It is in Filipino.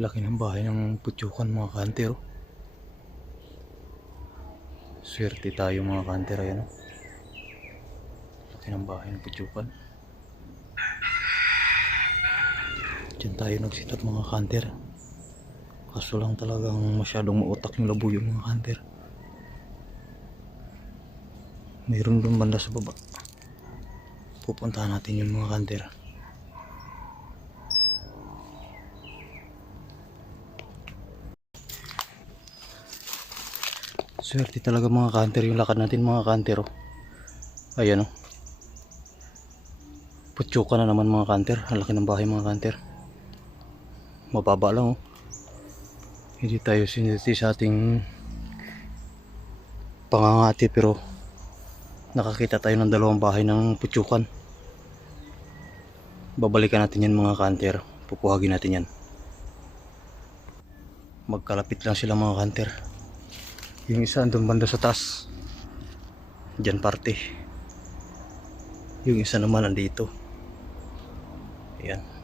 Laki ng bahay ng putsukan mga kanter. Swerte tayo mga kanter. Ayan, laki ng bahay ng putsukan. Diyan tayo nagsitat mga kanter. Kaso lang talagang masyadong mautak yung labo yung mga kanter. Mayroon doon banda sa baba. Pupuntahan natin yung mga kanter. Swerte talaga mga kanter yung lakad natin mga kanter. Ayan, putsukan na naman mga kanter. Ang laki ng bahay mga kanter. Mababa lang. Hindi tayo siniti sa ating pangangati, pero nakakita tayo ng dalawang bahay ng putsukan. Babalikan natin yan mga kanter. Pupuhagin natin yan. Magkalapit lang sila mga kanter. Yung isa andun banda sa taas, dyan parte. Yung isa naman andito. Ayan.